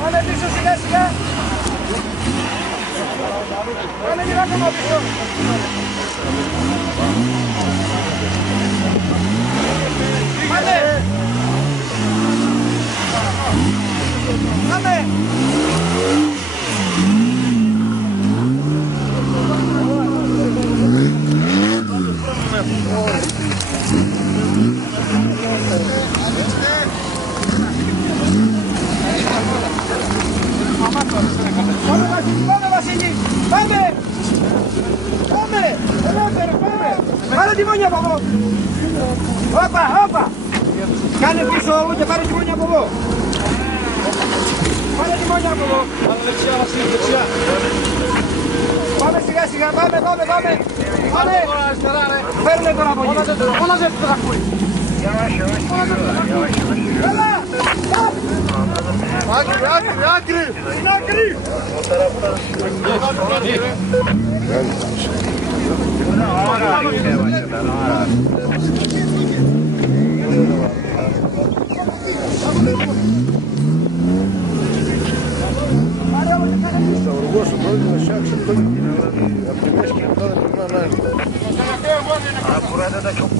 Πάμε πίσω σιγά σιγά. Πάμε λίγο ακόμα πίσω. Πάμε. Πάμε. Πάμε Βασίλη, πάμε! Πάμε! Ελεύθερο, πάμε! Πάρε τη μόνια από εδώ! Όπα, όπα! Κάνε πίσω και πάρε τη μόνια από εδώ! Πάρε τη μόνια από εδώ! Πάμε δεξιά, Βασίλη, δεξιά! Πάμε σιγά σιγά, πάμε, πάμε, πάμε! Πάμε! Φέρνε τώρα από εκεί! Φώναζε το δαχτυλί! Έλα! Άκρη, άκρη, άκρη! Στην άκρη! Θα οργώσω τώρα και να σιάξω το από τη μέση και μετά δεν περνά να έρθει. Apurate da çok